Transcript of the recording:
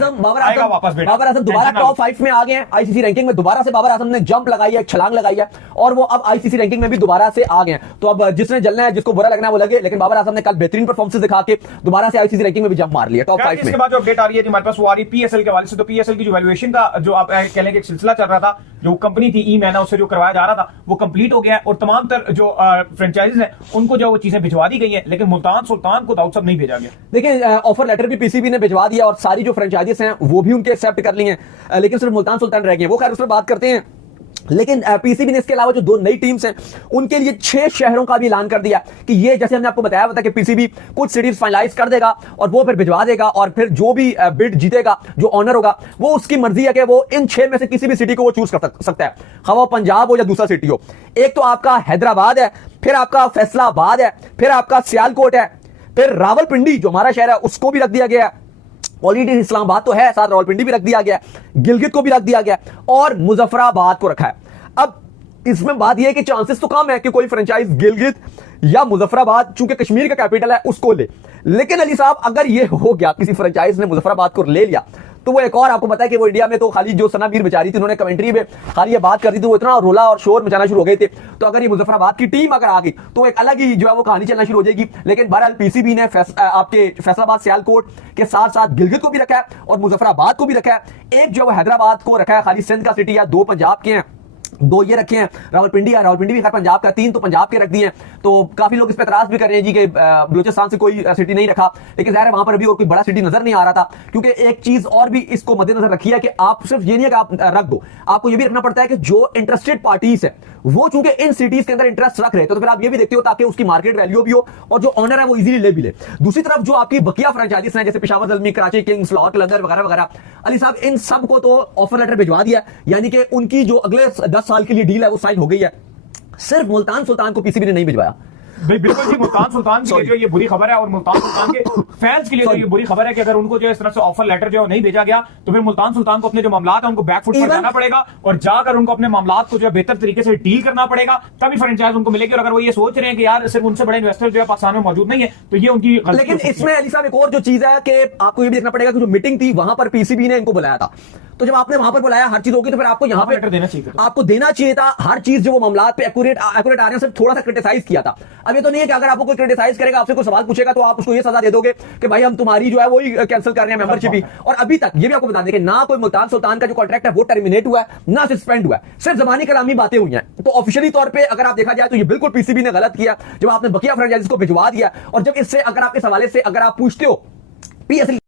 बाबर आजम दोबारा टॉप 5 में आ गए हैं आईसीसी रैंकिंग में। दोबारा से बाबर आजम ने जंप लगाई है, छलांग लगाई है और वो अब आईसीसी रैंकिंग में भी दोबारा से आ गए हैं। तो अब जिसने जलना है, जिसको बुरा लगना है वो लगे, लेकिन बाबर आजम ने कल बेहतरीन परफॉर्मेंस दिखा के दोबारा से आईसीसी रैंकिंग में भी जंप मार लिया टॉप 5 में। इसके बाद जो अपडेट आ रही है हमारे पास वो आ रही है पीएसएल के हवाले से। तो पीएसएल की जो वैल्यूएशन का जो आप कह लें कि एक सिलसिला चल रहा था, जो कंपनी थी ई मैना, उससे जो करवाया जा रहा था वो कंप्लीट हो गया है और तमाम तर जो फ्रेंचाइजीज हैं उनको जो वो चीजें भिजवा दी गई हैं, लेकिन मुल्तान सुल्तान को दाऊद साहब नहीं भेजा गया। देखिए ऑफर लेटर भी पीसीबी ने भिजवा दिया और सारी जो फ्रेंचाइजीज हैं वो भी उनके एक्सेप्ट कर ली हैं, लेकिन सिर्फ मुल्तान सुल्तान रह गए। वो खैर उस पर बात करते हैं, लेकिन पीसीबी ने इसके अलावा जो 2 नई टीम्स हैं उनके लिए 6 शहरों का भी ऐलान कर दिया कि ये, जैसे हमने आपको बताया था कि पीसीबी कुछ सिटीज फाइनलाइज कर देगा और वो फिर भिजवा देगा और फिर जो भी बिड जीतेगा, जो ऑनर होगा, वो उसकी मर्जी है कि वो इन 6 में से किसी भी सिटी को वो चूज कर सकता है, खा वो पंजाब हो या दूसरा सिटी हो। एक तो आपका हैदराबाद है, फिर आपका फैसलाबाद है, फिर आपका सियालकोट है, फिर रावलपिंडी जो हमारा शहर है उसको भी रख दिया गया है। ऑलरेडी इस्लामाबाद तो है, साथ रावलपिंडी भी रख दिया गया, गिलगित को भी रख दिया गया और मुजफ्फराबाद को रखा है। अब इसमें बात यह है कि चांसेस तो कम है कि कोई फ्रेंचाइज गिलगित या मुजफ्फराबाद, चूंकि कश्मीर का कैपिटल है, उसको ले। लेकिन अली साहब अगर यह हो गया, किसी फ्रेंचाइज ने मुजफ्फराबाद को ले लिया, तो वो एक और आपको पता है कि वो इंडिया में तो खाली जो सना मीर बेचारी थी, उन्होंने कमेंट्री में खाली ये बात कर दी थी, वो इतना रोला और शोर मचाना शुरू हो गए थे। तो अगर ये मुजफ्फराबाद की टीम अगर आ गई तो एक अलग ही जो है वो कहानी चलना शुरू हो जाएगी। लेकिन बहरहाल पीसीबी ने आपके फैसलाबाद सियालकोट के साथ साथ गिलगित को भी रखा है और मुजफ्फराबाद को भी रखा है। एक जो है हैदराबाद को रखा है, खाली सिंध का सिटी है, 2 पंजाब के हैं, 2 ये रखे हैं, रावलपिंडी है, रावलपिंडी भी पंजाब का, 3 तो पंजाब के रख दिए हैं। तो काफी लोग इस पर एतराज भी कर रहे हैं जी कि बलूचिस्तान से कोई सिटी नहीं रखा, लेकिन जाहिर है वहां पर अभी और कोई बड़ा सिटी नजर नहीं आ रहा था। क्योंकि एक चीज और भी इसको मद्देनजर रखी है कि आप सिर्फ ये नहीं है कि आप रख दो, आपको ये भी रखना पड़ता है कि जो इंटरेस्टेड पार्टीज है वो चूंकि इन सिटीज के अंदर इंटरेस्ट रख रहे हैं, तो फिर आप ये भी देखते हो ताकि उसकी मार्केट वैल्यू भी हो और जो ऑनर है वो इजीली ले भी ले। दूसरी तरफ जो आपकी बकिया फ्रेंचाइजीज हैं जैसे पेशावर ज़ल्मी, कराची किंग्स, लाहौर कलंदर वगैरह वगैरह, अली साहब इन सब को तो ऑफर लेटर भिजवा दिया, यानी कि उनकी जो अगले 10 साल के लिए डील है वो साइन हो गई है। सिर्फ मुल्तान सुल्तान को पीसीबी ने नहीं भिजवाया। बिल्कुल जी, मुल्तान सुल्तान के लिए जो ये बुरी खबर है और मुल्तान सुल्तान के फैंस के लिए जो ये बुरी खबर है कि अगर उनको जो इस तरह से ऑफर लेटर जो नहीं भेजा गया तो फिर मुल्तान सुल्तान को अपने जो मामलात है उनको बैकफुट पर जाना पड़ेगा और जाकर उनको अपने मामलात को जो बेहतर तरीके से डील करना पड़ेगा, तभी फ्रेंचाइज उनको मिलेगी। और अगर वो ये सोच रहे हैं कि यार सिर्फ उनसे बड़े इन्वेस्टर जो है पाकिस्तान में मौजूद नहीं है, तो ये उनकी। लेकिन इसमें अली साहब एक और जो चीज है कि आपको ये भी देखना पड़ेगा कि जो मीटिंग थी वहां पर पीसीबी ने इनको बुलाया था, तो जब आपने वहां पर बुलाया हर चीज होगी तो फिर आपको यहाँ पे देना चाहिए, आपको देना चाहिए था हर चीज जो वो मामलात पे एक्यूरेट आ रहे हैं, सिर्फ थोड़ा सा क्रिटिसाइज किया था। अब ये तो नहीं है कि अगर आपको कोई क्रिटिसाइज करेगा, आपसे कोई सवाल पूछेगा तो आप उसको ये सजा दे दोगे कि भाई हम तुम्हारी जो है वही कैंसिल कर रहे हैं मेंबरशिप ही। और अभी तक ये भी आपको बता दें कि ना कोई मुल्तान सुल्तान का जो कॉन्ट्रैक्ट है वो टर्मिनेट हुआ है, ना सस्पेंड हुआ है, सिर्फ जबानी कलामी बातें हुई हैं। तो ऑफिशियली तौर पर अगर आप देखा जाए तो ये बिल्कुल पीसीबी ने गलत किया जब आपने बकिया फ्रेंचाइजीज को भिजवा दिया। और जब इससे अगर आप इस हवाले से अगर आप पूछते हो पीएसएल